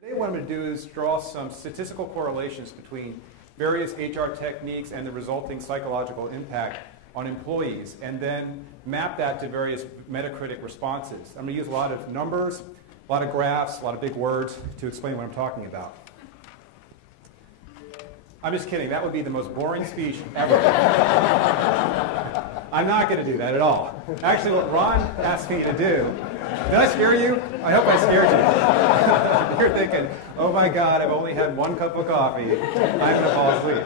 Today what I'm going to do is draw some statistical correlations between various HR techniques and the resulting psychological impact on employees, and then map that to various Metacritic responses. I'm going to use a lot of numbers, a lot of graphs, a lot of big words to explain what I'm talking about. I'm just kidding. That would be the most boring speech ever. I'm not going to do that at all. Actually, what Ron asked me to do, did I scare you? I hope I scared you. You're thinking, oh my God, I've only had one cup of coffee. I'm going to fall asleep.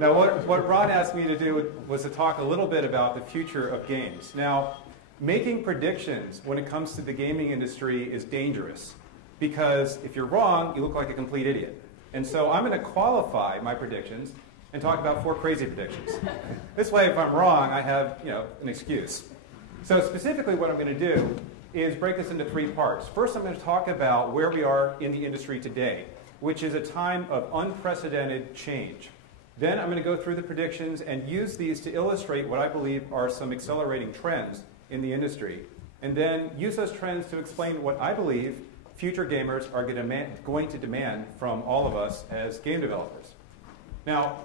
Now, what Ron asked me to do was to talk a little bit about the future of games. Now, making predictions when it comes to the gaming industry is dangerous, because if you're wrong, you look like a complete idiot. And so I'm going to qualify my predictions and talk about 4 crazy predictions. This way, if I'm wrong, I have an excuse. So specifically what I'm going to do is break this into 3 parts. First, I'm going to talk about where we are in the industry today, which is a time of unprecedented change. Then I'm going to go through the predictions and use these to illustrate what I believe are some accelerating trends in the industry, and then use those trends to explain what I believe future gamers are going to demand from all of us as game developers. Now,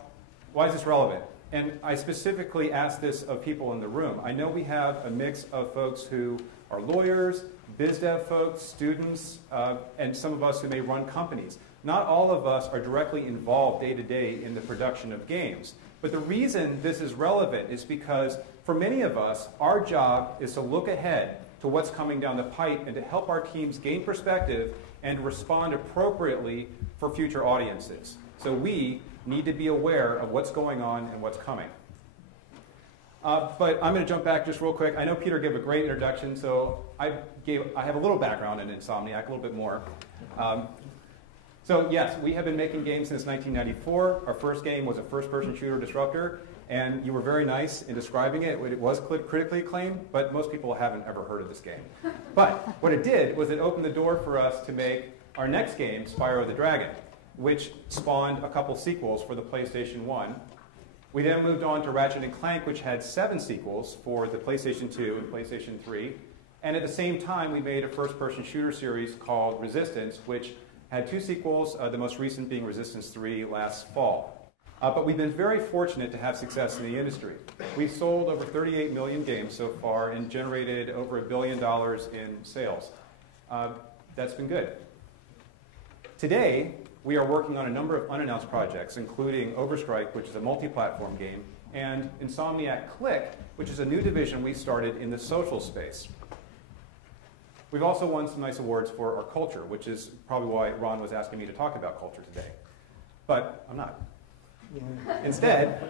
why is this relevant? And I specifically ask this of people in the room. I know we have a mix of folks who are lawyers, biz dev folks, students, and some of us who may run companies. Not all of us are directly involved day to day in the production of games. But the reason this is relevant is because for many of us, our job is to look ahead to what's coming down the pipe and to help our teams gain perspective and respond appropriately for future audiences. So we need to be aware of what's going on and what's coming. But I'm going to jump back just real quick. I know Peter gave a great introduction, so I have a little background in Insomniac, a little bit more. So yes, we have been making games since 1994. Our first game was a first-person shooter disruptor, and you were very nice in describing it. It was critically acclaimed, but most people haven't ever heard of this game. But what it did was it opened the door for us to make our next game, Spyro the Dragon, which spawned a couple sequels for the PlayStation 1. We then moved on to Ratchet & Clank, which had 7 sequels for the PlayStation 2 and PlayStation 3. And at the same time, we made a first-person shooter series called Resistance, which had 2 sequels, the most recent being Resistance 3 last fall. But we've been very fortunate to have success in the industry. We've sold over 38 million games so far and generated over $1 billion in sales. That's been good. Today, we are working on a number of unannounced projects, including Overstrike, which is a multi-platform game, and Insomniac Click, which is a new division we started in the social space. We've also won some nice awards for our culture, which is probably why Ron was asking me to talk about culture today. But I'm not. Instead,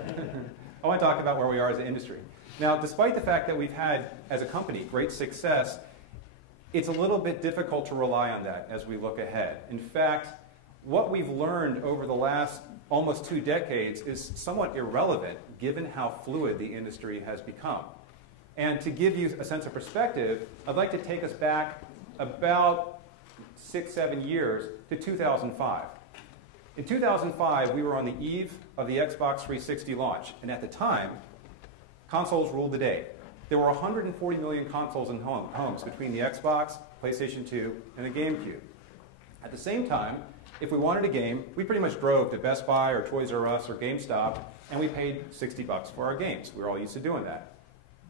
I want to talk about where we are as an industry. Now, despite the fact that we've had, as a company, great success, it's a little bit difficult to rely on that as we look ahead. In fact, what we've learned over the last almost 2 decades is somewhat irrelevant given how fluid the industry has become. And to give you a sense of perspective, I'd like to take us back about 6-7 years to 2005. In 2005, we were on the eve of the Xbox 360 launch, and at the time, consoles ruled the day. There were 140 million consoles in homes between the Xbox, PlayStation 2, and the GameCube. At the same time, if we wanted a game, we pretty much drove to Best Buy or Toys R Us or GameStop, and we paid $60 for our games. We were all used to doing that.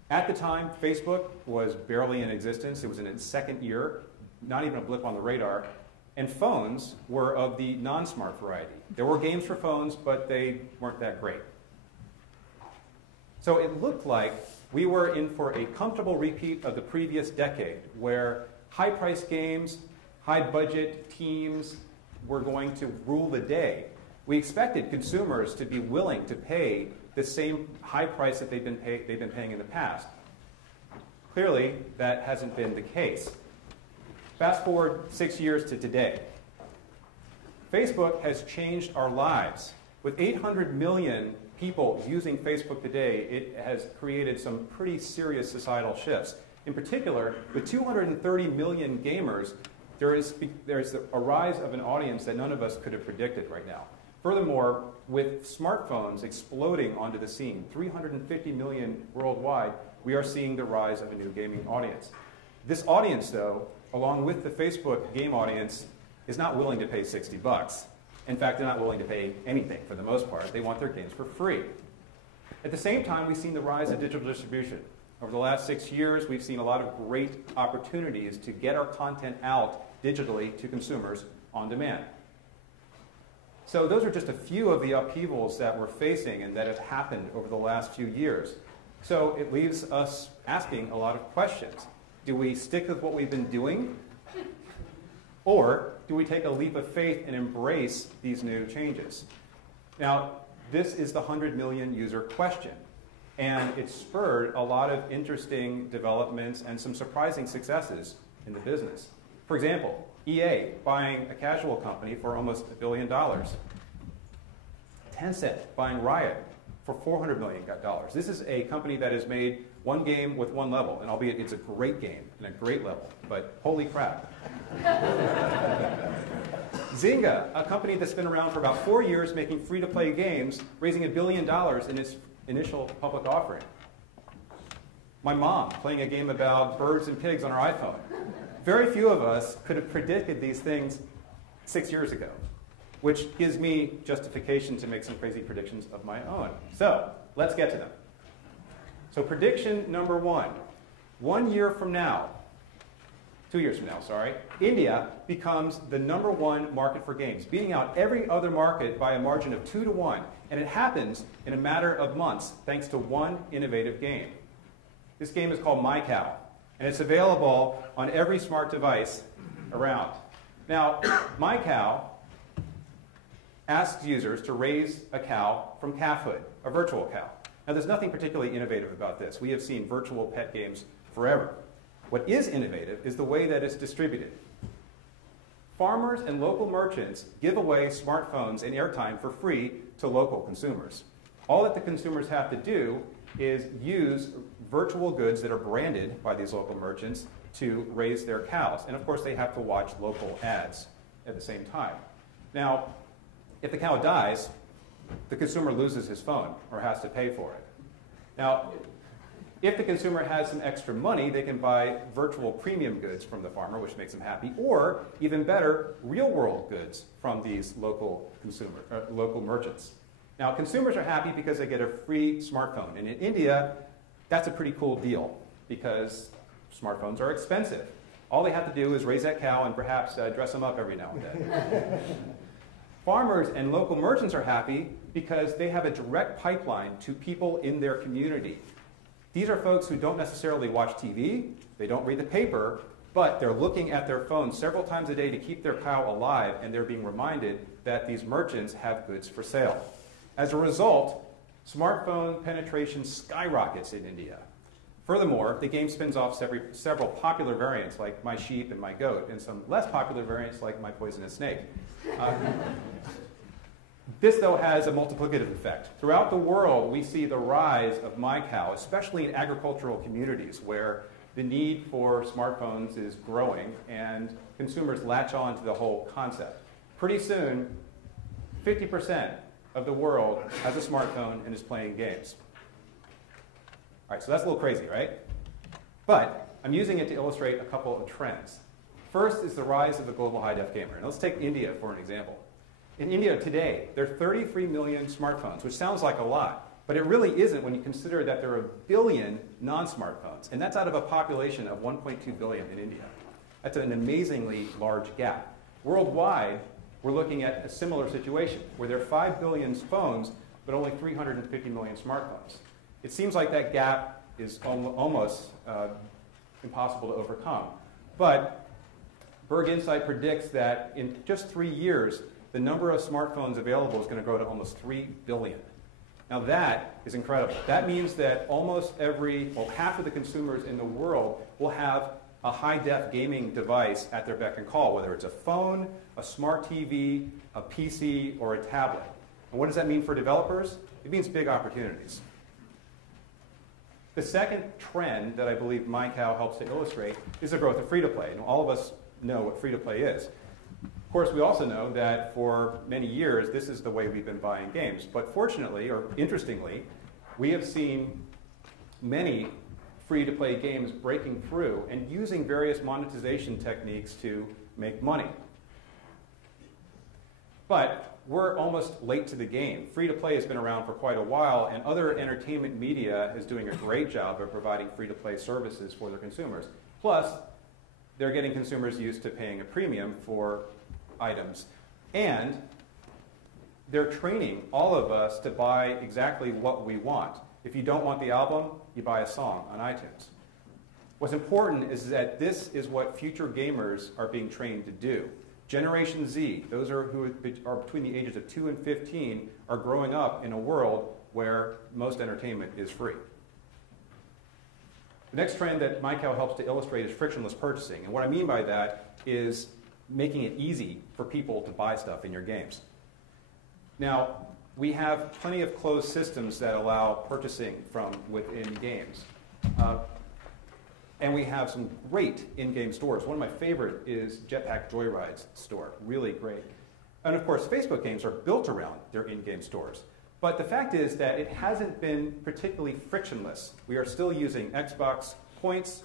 At the time, Facebook was barely in existence. It was in its 2nd year, not even a blip on the radar. And phones were of the non-smart variety. There were games for phones, but they weren't that great. So it looked like we were in for a comfortable repeat of the previous decade, where high-priced games, high-budget teams were going to rule the day. We expected consumers to be willing to pay the same high price that they've been paying in the past. Clearly, that hasn't been the case. Fast forward 6 years to today. Facebook has changed our lives. With 800 million people using Facebook today, it has created some pretty serious societal shifts. In particular, with 230 million gamers, there's a rise of an audience that none of us could have predicted right now. Furthermore, with smartphones exploding onto the scene, 350 million worldwide, we are seeing the rise of a new gaming audience. This audience, though, along with the Facebook game audience, is not willing to pay 60 bucks. In fact, they're not willing to pay anything for the most part. They want their games for free. At the same time, we've seen the rise of digital distribution. Over the last 6 years, we've seen a lot of great opportunities to get our content out digitally to consumers on demand. So those are just a few of the upheavals that we're facing and that have happened over the last few years. So it leaves us asking a lot of questions. Do we stick with what we've been doing? Or do we take a leap of faith and embrace these new changes? Now, this is the 100 million user question. And it spurred a lot of interesting developments and some surprising successes in the business. For example, EA buying a casual company for almost $1 billion. Tencent buying Riot for $400 million. This is a company that has made one game with one level, and albeit it's a great game and a great level, but holy crap. Zynga, a company that's been around for about 4 years making free-to-play games, raising $1 billion in its initial public offering. My mom playing a game about birds and pigs on her iPhone. Very few of us could have predicted these things 6 years ago, which gives me justification to make some crazy predictions of my own. So let's get to them. So prediction number 1. 1 year from now, 2 years from now, sorry, India becomes the #1 market for games, beating out every other market by a margin of 2 to 1. And it happens in a matter of months thanks to one innovative game. This game is called My Cow, and it's available on every smart device around. Now, My Cow asks users to raise a cow from calfhood, a virtual cow. Now, there's nothing particularly innovative about this. We have seen virtual pet games forever. What is innovative is the way that it's distributed. Farmers and local merchants give away smartphones and airtime for free to local consumers. All that the consumers have to do is use virtual goods that are branded by these local merchants to raise their cows. And of course, they have to watch local ads at the same time. Now, if the cow dies, the consumer loses his phone or has to pay for it. Now, if the consumer has some extra money, they can buy virtual premium goods from the farmer, which makes them happy, or even better, real-world goods from these local merchants. Now, consumers are happy because they get a free smartphone. And in India, that's a pretty cool deal because smartphones are expensive. All they have to do is raise that cow and perhaps dress them up every now and then. Farmers and local merchants are happy because they have a direct pipeline to people in their community. These are folks who don't necessarily watch TV, they don't read the paper, but they're looking at their phones several times a day to keep their cow alive, and they're being reminded that these merchants have goods for sale. As a result, smartphone penetration skyrockets in India. Furthermore, the game spins off several popular variants like My Sheep and My Goat, and some less popular variants like My Poisonous Snake. This, though, has a multiplicative effect. Throughout the world, we see the rise of My Cow, especially in agricultural communities where the need for smartphones is growing and consumers latch on to the whole concept. Pretty soon, 50% of the world has a smartphone and is playing games. All right, so that's a little crazy, right? But I'm using it to illustrate a couple of trends. First is the rise of the global high-def gamer. And let's take India for an example. In India today, there are 33 million smartphones, which sounds like a lot, but it really isn't when you consider that there are 1 billion non-smartphones, and that's out of a population of 1.2 billion in India. That's an amazingly large gap. Worldwide, we're looking at a similar situation, where there are 5 billion phones, but only 350 million smartphones. It seems like that gap is almost impossible to overcome. But Berg Insight predicts that in just 3 years, the number of smartphones available is going to grow to almost 3 billion. Now that is incredible. That means that almost half of the consumers in the world will have a high-def gaming device at their beck and call, whether it's a phone, a smart TV, a PC, or a tablet. And what does that mean for developers? It means big opportunities. The second trend that I believe My Cow helps to illustrate is the growth of free-to-play. And all of us know what free-to-play is. Of course, we also know that for many years, this is the way we've been buying games. But fortunately, or interestingly, we have seen many free-to-play games breaking through and using various monetization techniques to make money. But we're almost late to the game. Free-to-play has been around for quite a while, and other entertainment media is doing a great job of providing free-to-play services for their consumers. Plus, they're getting consumers used to paying a premium for items. And they're training all of us to buy exactly what we want. If you don't want the album, you buy a song on iTunes. What's important is that this is what future gamers are being trained to do. Generation Z, those who are between the ages of 2 and 15, are growing up in a world where most entertainment is free. The next trend that MyCow helps to illustrate is frictionless purchasing. And what I mean by that is making it easy for people to buy stuff in your games. Now, we have plenty of closed systems that allow purchasing from within games. And we have some great in-game stores. One of my favorite is Jetpack Joyride's store. Really great. And of course, Facebook games are built around their in-game stores. But the fact is that it hasn't been particularly frictionless. We are still using Microsoft points,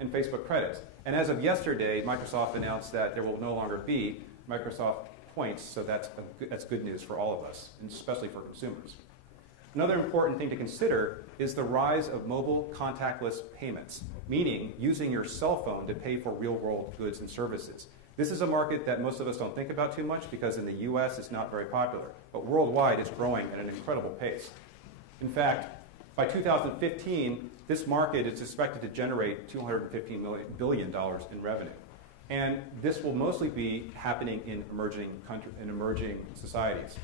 and Facebook credits. And as of yesterday, Microsoft announced that there will no longer be Microsoft points, so that's good news for all of us, and especially for consumers. Another important thing to consider is the rise of mobile contactless payments, meaning using your cell phone to pay for real-world goods and services. This is a market that most of us don't think about too much because in the US it's not very popular, but worldwide it's growing at an incredible pace. In fact, by 2015, this market is expected to generate $215 billion in revenue. And this will mostly be happening in emerging societies.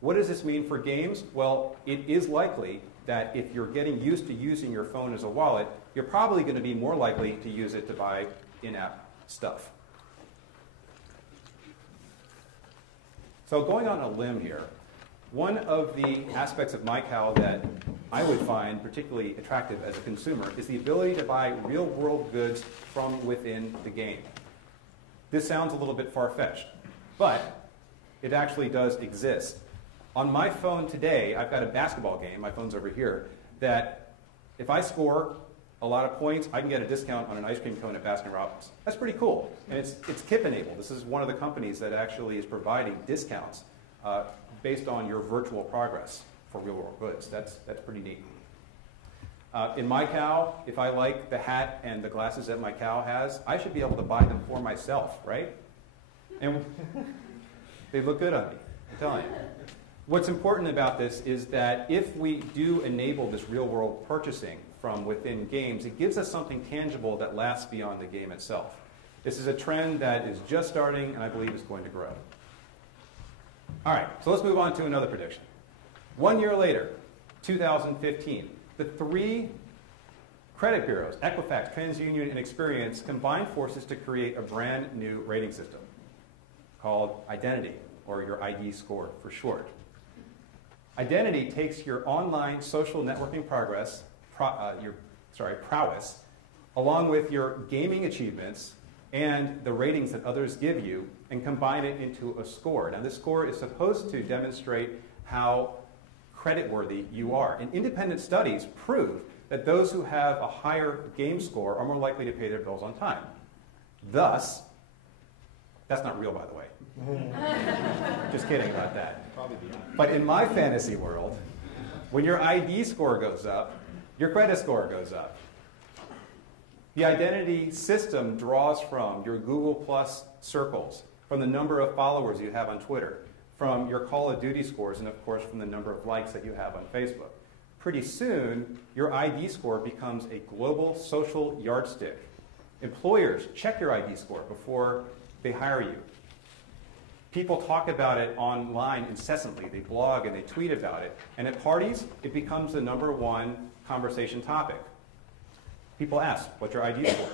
What does this mean for games? Well, it is likely that if you're getting used to using your phone as a wallet, you're probably going to be more likely to use it to buy in-app stuff. So going on a limb here, one of the aspects of MyCow that I would find particularly attractive as a consumer is the ability to buy real-world goods from within the game. This sounds a little bit far-fetched, but it actually does exist. On my phone today, I've got a basketball game, my phone's over here, that if I score a lot of points, I can get a discount on an ice cream cone at Baskin-Robbins. That's pretty cool. And it's KIP-enabled. This is one of the companies that actually is providing discounts based on your virtual progress for real-world goods. That's pretty neat. In MyCow, if I like the hat and the glasses that MyCow has, I should be able to buy them for myself, right? And they look good on me, I'm telling you. What's important about this is that if we do enable this real-world purchasing from within games, it gives us something tangible that lasts beyond the game itself. This is a trend that is just starting and I believe is going to grow. All right, so let's move on to another prediction. 1 year later, 2015, the three credit bureaus, Equifax, TransUnion, and Experian, combined forces to create a brand new rating system called Identity, or your ID score for short. Identity takes your online social networking prowess, along with your gaming achievements and the ratings that others give you, and combine it into a score. Now, this score is supposed to demonstrate how creditworthy you are. And independent studies prove that those who have a higher game score are more likely to pay their bills on time. Thus, that's not real, by the way. Just kidding about that. But in my fantasy world, when your ID score goes up, your credit score goes up. The identity system draws from your Google Plus circles, from the number of followers you have on Twitter, from your Call of Duty scores, and of course from the number of likes that you have on Facebook. Pretty soon, your ID score becomes a global social yardstick. Employers check your ID score before they hire you. People talk about it online incessantly. They blog and they tweet about it. And at parties, it becomes the #1 conversation topic. People ask, what's your ID score?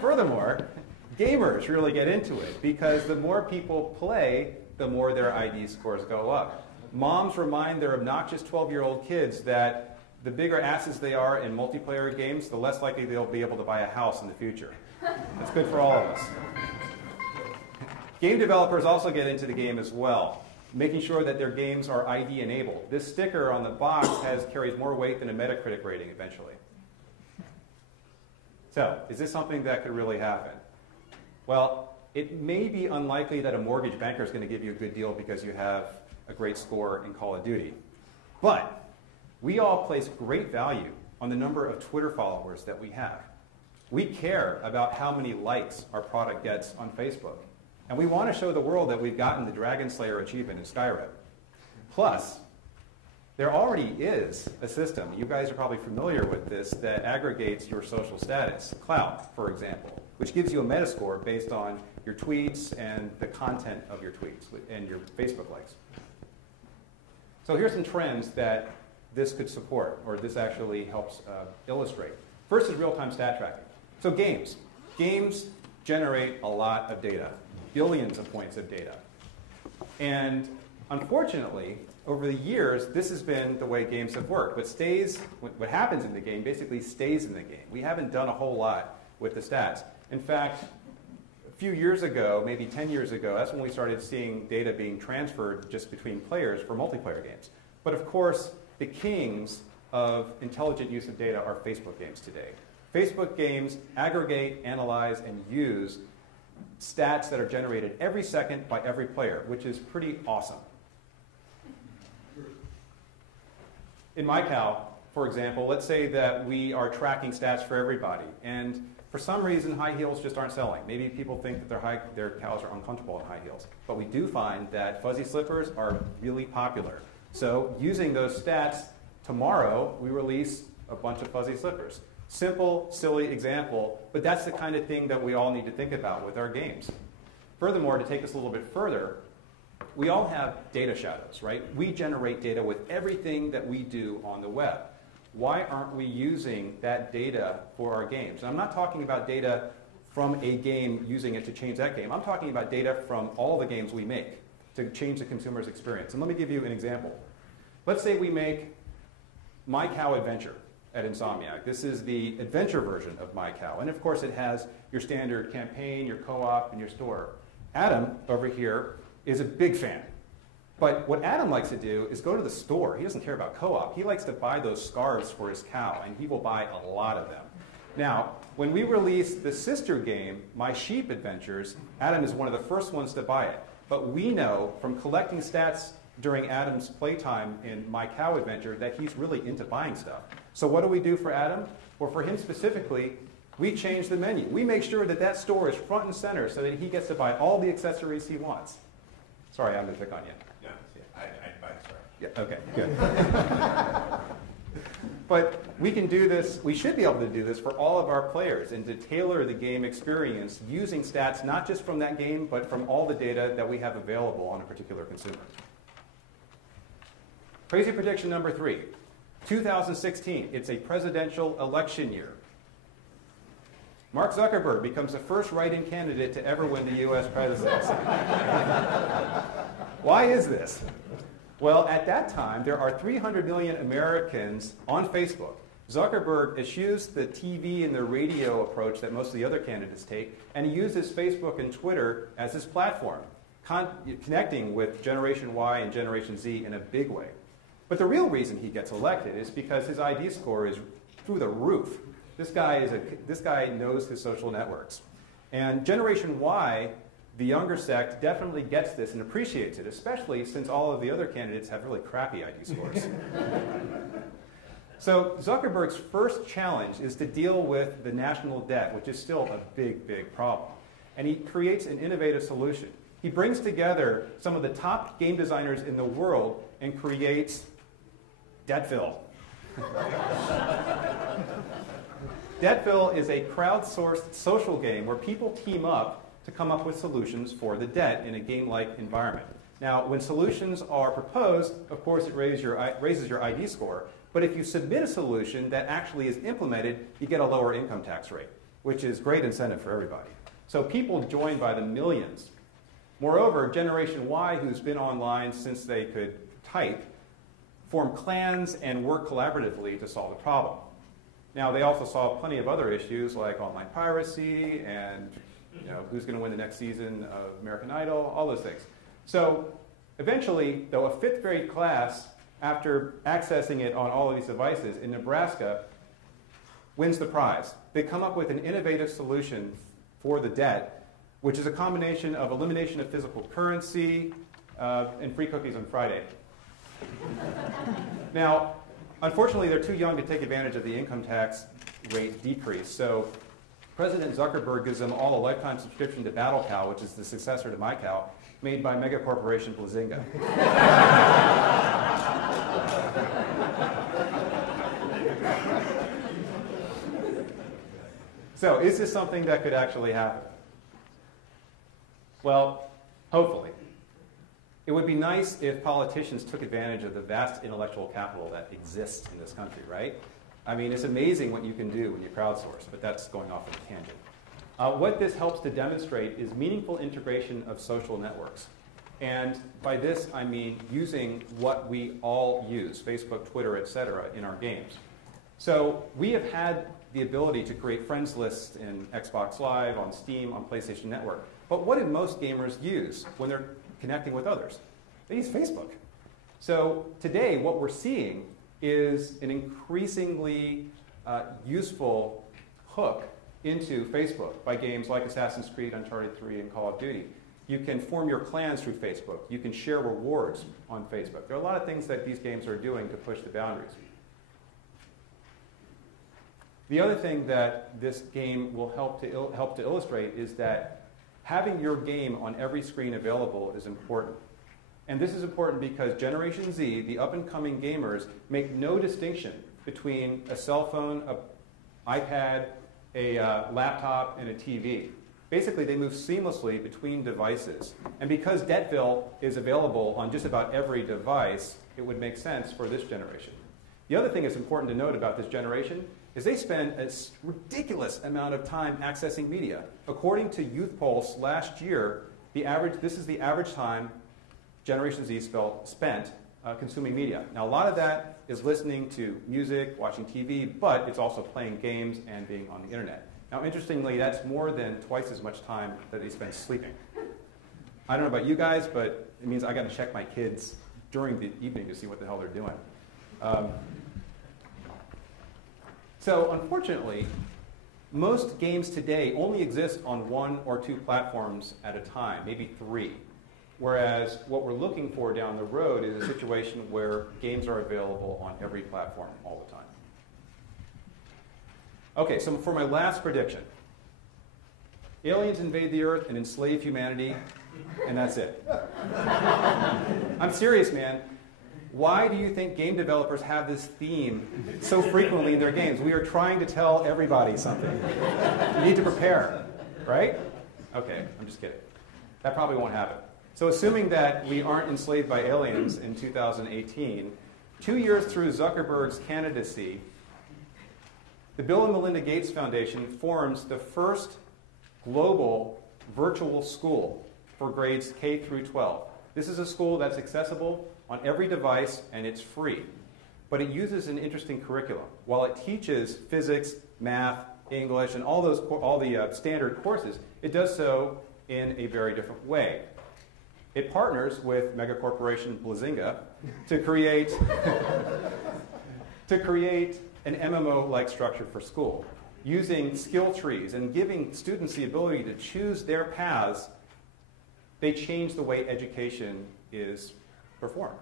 Furthermore, gamers really get into it because the more people play, the more their ID scores go up. Moms remind their obnoxious 12-year-old kids that the bigger asses they are in multiplayer games, the less likely they'll be able to buy a house in the future. That's good for all of us. Game developers also get into the game as well, making sure that their games are ID enabled. This sticker on the box carries more weight than a Metacritic rating eventually. So, is this something that could really happen? Well, it may be unlikely that a mortgage banker is going to give you a good deal because you have a great score in Call of Duty. But we all place great value on the number of Twitter followers that we have. We care about how many likes our product gets on Facebook. And we want to show the world that we've gotten the Dragon Slayer achievement in Skyrim. Plus, there already is a system, you guys are probably familiar with this, that aggregates your social status, Cloud, for example, which gives you a metascore based on your tweets and the content of your tweets and your Facebook likes. So here's some trends that this could support, or this actually helps illustrate. First is real-time stat tracking. So games. Games generate a lot of data, billions of points of data. And unfortunately, over the years, this has been the way games have worked. What happens in the game basically stays in the game. We haven't done a whole lot with the stats. In fact, a few years ago, maybe 10 years ago, that's when we started seeing data being transferred just between players for multiplayer games. But of course, the kings of intelligent use of data are Facebook games today. Facebook games aggregate, analyze, and use stats that are generated every second by every player, which is pretty awesome. In MyCow, for example, let's say that we are tracking stats for everybody, and for some reason, high heels just aren't selling. Maybe people think that their cows are uncomfortable in high heels. But we do find that fuzzy slippers are really popular. So using those stats, tomorrow we release a bunch of fuzzy slippers. Simple, silly example, but that's the kind of thing that we all need to think about with our games. Furthermore, to take this a little bit further, we all have data shadows, right? We generate data with everything that we do on the web. Why aren't we using that data for our games? And I'm not talking about data from a game, using it to change that game. I'm talking about data from all the games we make to change the consumer's experience. And let me give you an example. Let's say we make MyCow Adventure at Insomniac. This is the adventure version of MyCow. And of course, it has your standard campaign, your co-op, and your store. Adam, over here, is a big fan. But what Adam likes to do is go to the store. He doesn't care about co-op. He likes to buy those scarves for his cow, and he will buy a lot of them. Now, when we release the sister game, My Sheep Adventures, Adam is one of the first ones to buy it. But we know from collecting stats during Adam's playtime in My Cow Adventure that he's really into buying stuff. So what do we do for Adam? Well, for him specifically, we change the menu. We make sure that that store is front and center so that he gets to buy all the accessories he wants. Sorry, I'm going to pick on you. No, I'd buy it, sorry. Yeah, okay, good. But we can do this, we should be able to do this for all of our players and to tailor the game experience using stats not just from that game, but from all the data that we have available on a particular consumer. Crazy prediction number 3. 2016, it's a presidential election year. Mark Zuckerberg becomes the first write-in candidate to ever win the US presidency. Why is this? Well, at that time, there are 300 million Americans on Facebook. Zuckerberg eschews the TV and the radio approach that most of the other candidates take, and he uses Facebook and Twitter as his platform, connecting with Generation Y and Generation Z in a big way. But the real reason he gets elected is because his ID score is through the roof. This guy knows his social networks. And Generation Y, the younger sect, definitely gets this and appreciates it, especially since all of the other candidates have really crappy ID scores. So Zuckerberg's first challenge is to deal with the national debt, which is still a big, big problem. And he creates an innovative solution. He brings together some of the top game designers in the world and creates Debtfill. Debtfill is a crowdsourced social game where people team up to come up with solutions for the debt in a game-like environment. Now, when solutions are proposed, of course, it raises your ID score. But if you submit a solution that actually is implemented, you get a lower income tax rate, which is great incentive for everybody. So people join by the millions. Moreover, Generation Y, who's been online since they could type, form clans and work collaboratively to solve the problem. Now, they also solve plenty of other issues like online piracy and who's going to win the next season of American Idol, all those things. So eventually, though, a 5th grade class, after accessing it on all of these devices in Nebraska, wins the prize. They come up with an innovative solution for the debt which is a combination of elimination of physical currency and free cookies on Friday. Now, unfortunately, they're too young to take advantage of the income tax rate decrease. So President Zuckerberg gives them all a lifetime subscription to Battle Cow, which is the successor to My Cow, made by mega corporation Blazinga. So is this something that could actually happen? Well, hopefully. It would be nice if politicians took advantage of the vast intellectual capital that exists in this country, right? I mean, it's amazing what you can do when you crowdsource, but that's going off on a tangent. What this helps to demonstrate is meaningful integration of social networks. And by this, I mean using what we all use, Facebook, Twitter, etc., in our games. So we have had the ability to create friends lists in Xbox Live, on Steam, on PlayStation Network. But what do most gamers use when they're connecting with others? They use Facebook. So today, what we're seeing is an increasingly useful hook into Facebook by games like Assassin's Creed, Uncharted 3, and Call of Duty. You can form your clans through Facebook. You can share rewards on Facebook. There are a lot of things that these games are doing to push the boundaries. The other thing that this game will help to illustrate is that having your game on every screen available is important. And this is important because Generation Z, the up-and-coming gamers, make no distinction between a cell phone, an iPad, a laptop, and a TV. Basically, they move seamlessly between devices. And because Detville is available on just about every device, it would make sense for this generation. The other thing that's important to note about this generation is they spend a ridiculous amount of time accessing media. According to Youth Pulse last year, this is the average time Generation Z spent consuming media. Now, a lot of that is listening to music, watching TV, but it's also playing games and being on the internet. Now, interestingly, that's more than twice as much time that they spend sleeping. I don't know about you guys, but it means I got to check my kids during the evening to see what the hell they're doing. So, unfortunately, most games today only exist on 1 or 2 platforms at a time, maybe 3. Whereas what we're looking for down the road is a situation where games are available on every platform all the time. Okay, so for my last prediction, aliens invade the Earth and enslave humanity, and that's it. I'm serious, man. Why do you think game developers have this theme so frequently in their games? We are trying to tell everybody something. You need to prepare, right? Okay, I'm just kidding. That probably won't happen. So assuming that we aren't enslaved by aliens in 2018, 2 years through Zuckerberg's candidacy, the Bill and Melinda Gates Foundation forms the first global virtual school for grades K through 12. This is a school that's accessible on every device, and it's free. But it uses an interesting curriculum. While it teaches physics, math, English, and all the standard courses, it does so in a very different way. It partners with megacorporation Blazinga to create an MMO-like structure for school, using skill trees and giving students the ability to choose their paths. They change the way education is performed.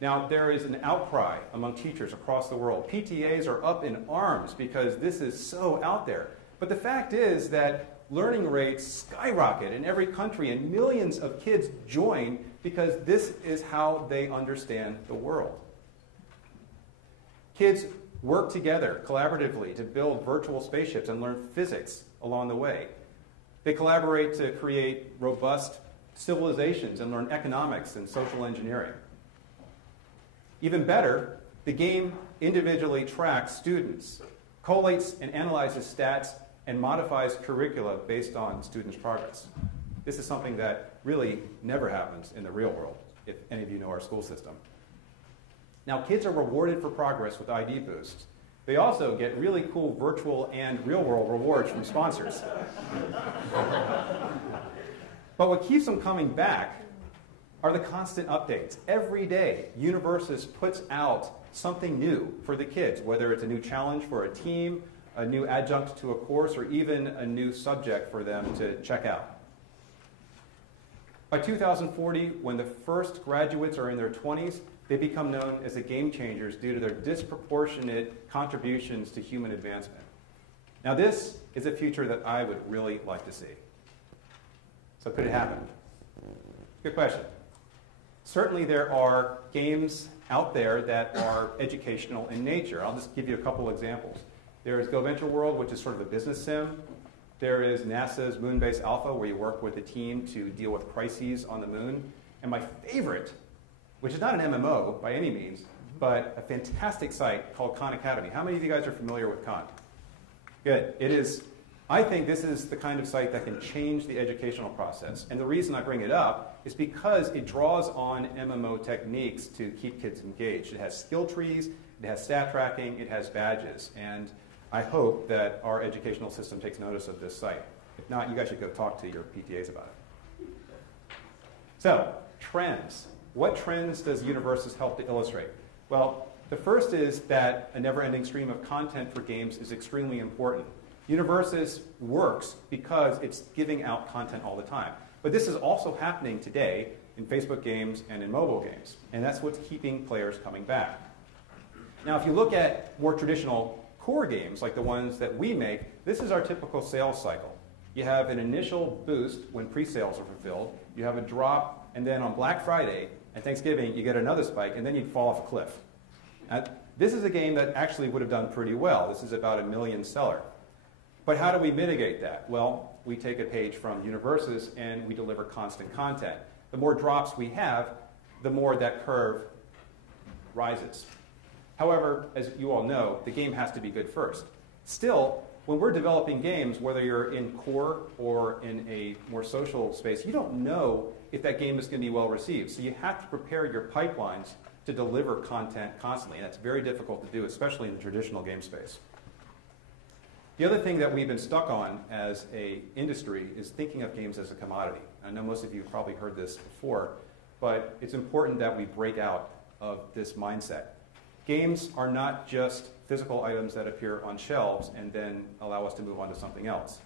Now, there is an outcry among teachers across the world. PTAs are up in arms because this is so out there. But the fact is that learning rates skyrocket in every country, and millions of kids join because this is how they understand the world. Kids work together collaboratively to build virtual spaceships and learn physics along the way. They collaborate to create robust civilizations and learn economics and social engineering. Even better, the game individually tracks students, collates and analyzes stats, and modifies curricula based on students' progress. This is something that really never happens in the real world, if any of you know our school system. Now, kids are rewarded for progress with ID boosts. They also get really cool virtual and real-world rewards from sponsors. But what keeps them coming back are the constant updates. Every day, Universus puts out something new for the kids, whether it's a new challenge for a team, a new adjunct to a course, or even a new subject for them to check out. By 2040, when the first graduates are in their 20s, they become known as the game changers due to their disproportionate contributions to human advancement. Now this is a future that I would really like to see. So could it happen? Good question. Certainly there are games out there that are educational in nature. I'll just give you a couple examples. There is Go Venture World, which is sort of a business sim. There is NASA's Moon Base Alpha, where you work with a team to deal with crises on the moon. And my favorite, which is not an MMO by any means, but a fantastic site called Khan Academy. How many of you guys are familiar with Khan? Good. It is. I think this is the kind of site that can change the educational process. And the reason I bring it up is because it draws on MMO techniques to keep kids engaged. It has skill trees, it has stat tracking, it has badges. And I hope that our educational system takes notice of this site. If not, you guys should go talk to your PTAs about it. So, trends. What trends does Universes help to illustrate? Well, the first is that a never-ending stream of content for games is extremely important. Universes works because it's giving out content all the time. But this is also happening today in Facebook games and in mobile games. And that's what's keeping players coming back. Now, if you look at more traditional core games, like the ones that we make, this is our typical sales cycle. You have an initial boost when pre-sales are fulfilled. You have a drop, and then on Black Friday and Thanksgiving, you get another spike, and then you fall off a cliff. Now, this is a game that actually would have done pretty well. This is about $1 million seller. But how do we mitigate that? Well, we take a page from Universes and we deliver constant content. The more drops we have, the more that curve rises. However, as you all know, the game has to be good first. Still, when we're developing games, whether you're in core or in a more social space, you don't know if that game is going to be well received. So you have to prepare your pipelines to deliver content constantly. And that's very difficult to do, especially in the traditional game space. The other thing that we've been stuck on as an industry is thinking of games as a commodity. I know most of you have probably heard this before, but it's important that we break out of this mindset. Games are not just physical items that appear on shelves and then allow us to move on to something else.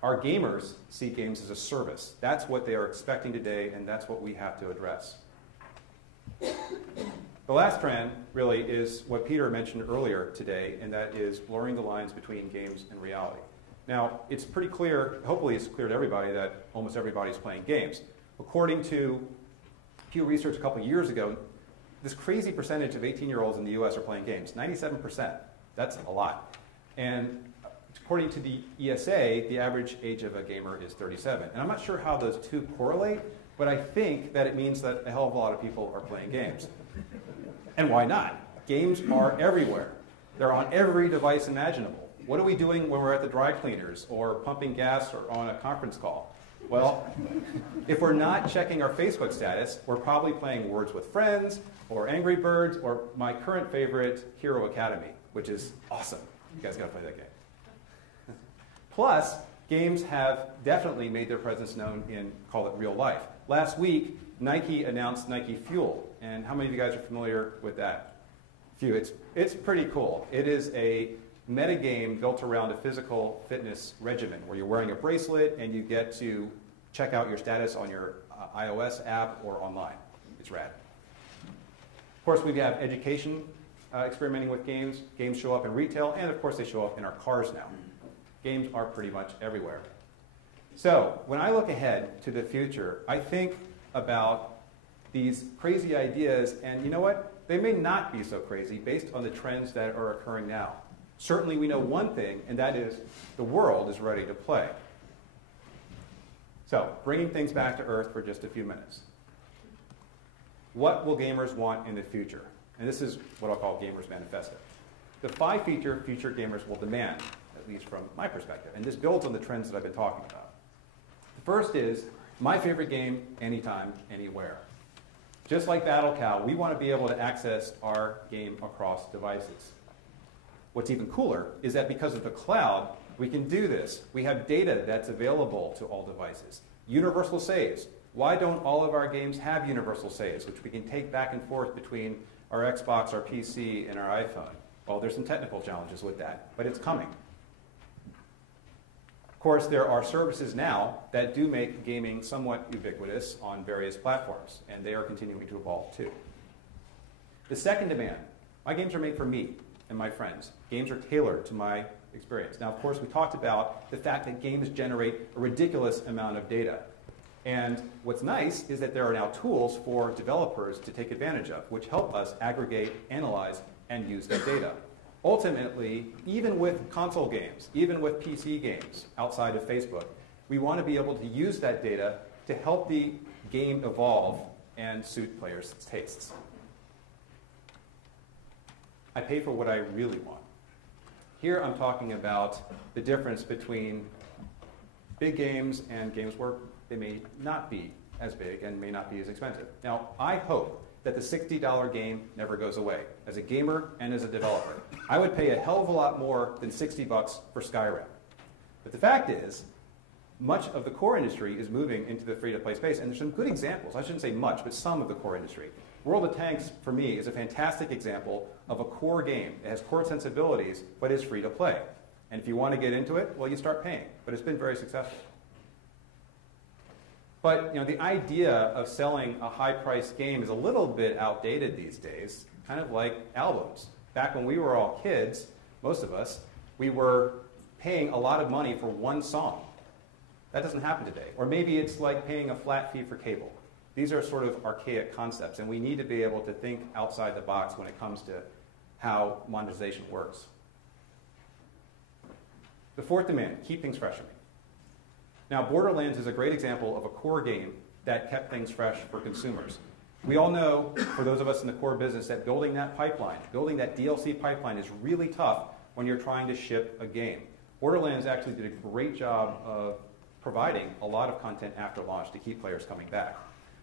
Our gamers see games as a service. That's what they are expecting today, and that's what we have to address. The last trend, really, is what Peter mentioned earlier today, and that is blurring the lines between games and reality. Now, it's pretty clear, hopefully it's clear to everybody, that almost everybody's playing games. According to Pew Research a couple years ago, this crazy percentage of 18-year-olds in the US are playing games, 97%. That's a lot. And according to the ESA, the average age of a gamer is 37. And I'm not sure how those two correlate, but I think that it means that a hell of a lot of people are playing games. And why not? Games are everywhere. They're on every device imaginable. What are we doing when we're at the dry cleaners or pumping gas or on a conference call? Well, if we're not checking our Facebook status, we're probably playing Words with Friends or Angry Birds or my current favorite, Hero Academy, which is awesome. You guys got to play that game. Plus, games have definitely made their presence known in, call it, real life. Last week, Nike announced Nike Fuel. And how many of you guys are familiar with that? Few. It's pretty cool. It is a metagame built around a physical fitness regimen where you're wearing a bracelet and you get to check out your status on your iOS app or online. It's rad. Of course, we have education experimenting with games. Games show up in retail, and of course they show up in our cars now. Games are pretty much everywhere. So when I look ahead to the future, I think about these crazy ideas, and you know what? They may not be so crazy based on the trends that are occurring now. Certainly we know one thing, and that is the world is ready to play. So, bringing things back to earth for just a few minutes. What will gamers want in the future? And this is what I'll call Gamers Manifesto. The 5 future gamers will demand, at least from my perspective, and this builds on the trends that I've been talking about. The first is, my favorite game, anytime, anywhere. Just like Battle Cow, we want to be able to access our game across devices. What's even cooler is that because of the cloud, we can do this. We have data that's available to all devices. Universal saves. Why don't all of our games have universal saves, which we can take back and forth between our Xbox, our PC, and our iPhone? Well, there's some technical challenges with that, but it's coming. Of course, there are services now that do make gaming somewhat ubiquitous on various platforms, and they are continuing to evolve too. The second demand, my games are made for me and my friends. Games are tailored to my experience. Now, of course, we talked about the fact that games generate a ridiculous amount of data. And what's nice is that there are now tools for developers to take advantage of, which help us aggregate, analyze, and use that data. Ultimately, even with console games, even with PC games outside of Facebook, we want to be able to use that data to help the game evolve and suit players' tastes. I pay for what I really want. Here I'm talking about the difference between big games and games where they may not be as big and may not be as expensive. Now, I hope that the $60 game never goes away. As a gamer and as a developer, I would pay a hell of a lot more than $60 for Skyrim. But the fact is, much of the core industry is moving into the free-to-play space, and there's some good examples. I shouldn't say much, but some of the core industry. World of Tanks, for me, is a fantastic example of a core game. It has core sensibilities, but is free to play. And if you want to get into it, well, you start paying. But it's been very successful. But the idea of selling a high-priced game is a little bit outdated these days, kind of like albums. Back when we were all kids, most of us, we were paying a lot of money for one song. That doesn't happen today. Or maybe it's like paying a flat fee for cable. These are sort of archaic concepts, and we need to be able to think outside the box when it comes to how monetization works. The fourth demand, keep things fresh for me. Now, Borderlands is a great example of a core game that kept things fresh for consumers. We all know, for those of us in the core business, that building that pipeline, building that DLC pipeline is really tough when you're trying to ship a game. Borderlands actually did a great job of providing a lot of content after launch to keep players coming back.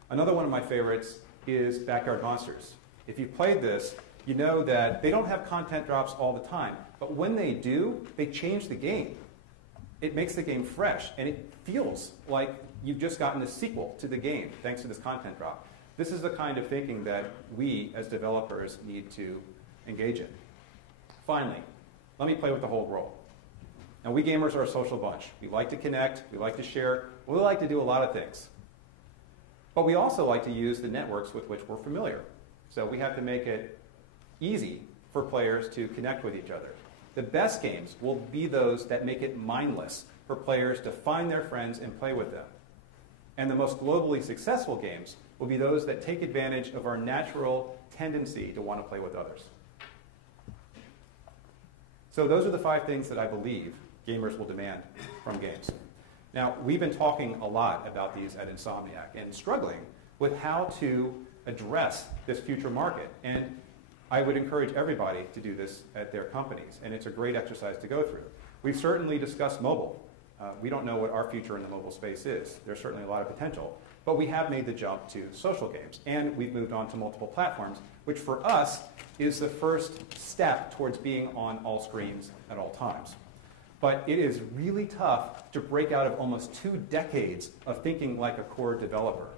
Another one of my favorites is Backyard Monsters. If you've played this, you know that they don't have content drops all the time, but when they do, they change the game. It makes the game fresh, and it feels like you've just gotten a sequel to the game thanks to this content drop. This is the kind of thinking that we, as developers, need to engage in. Finally, let me play with the whole world. Now, we gamers are a social bunch. We like to connect, we like to share, we like to do a lot of things. But we also like to use the networks with which we're familiar. So we have to make it easy for players to connect with each other. The best games will be those that make it mindless for players to find their friends and play with them. And the most globally successful games will be those that take advantage of our natural tendency to want to play with others. So those are the 5 things that I believe gamers will demand from games. Now, we've been talking a lot about these at Insomniac and struggling with how to address this future market. And I would encourage everybody to do this at their companies, and it's a great exercise to go through. We've certainly discussed mobile. We don't know what our future in the mobile space is. There's certainly a lot of potential. But we have made the jump to social games, and we've moved on to multiple platforms, which for us is the first step towards being on all screens at all times. But it is really tough to break out of almost 2 decades of thinking like a core developer.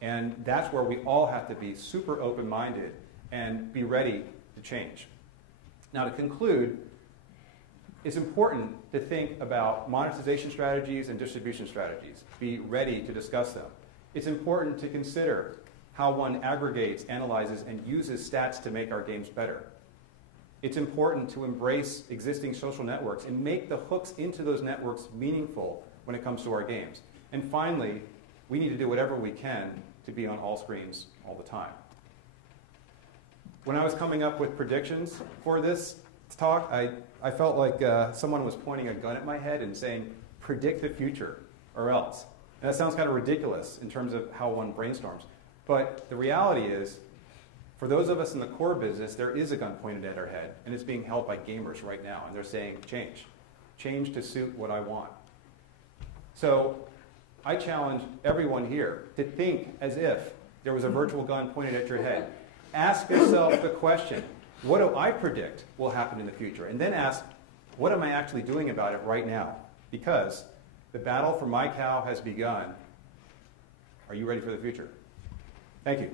And that's where we all have to be super open-minded and be ready to change. Now, to conclude, it's important to think about monetization strategies and distribution strategies. Be ready to discuss them. It's important to consider how one aggregates, analyzes, and uses stats to make our games better. It's important to embrace existing social networks and make the hooks into those networks meaningful when it comes to our games. And finally, we need to do whatever we can to be on all screens all the time. When I was coming up with predictions for this talk, I felt like someone was pointing a gun at my head and saying, predict the future, or else. And that sounds kind of ridiculous in terms of how one brainstorms. But the reality is, for those of us in the core business, there is a gun pointed at our head, and it's being held by gamers right now, and they're saying, change. Change to suit what I want. So I challenge everyone here to think as if there was a virtual gun pointed at your head. Ask yourself the question, what do I predict will happen in the future? And then ask, what am I actually doing about it right now? Because the battle for my cow has begun. Are you ready for the future? Thank you.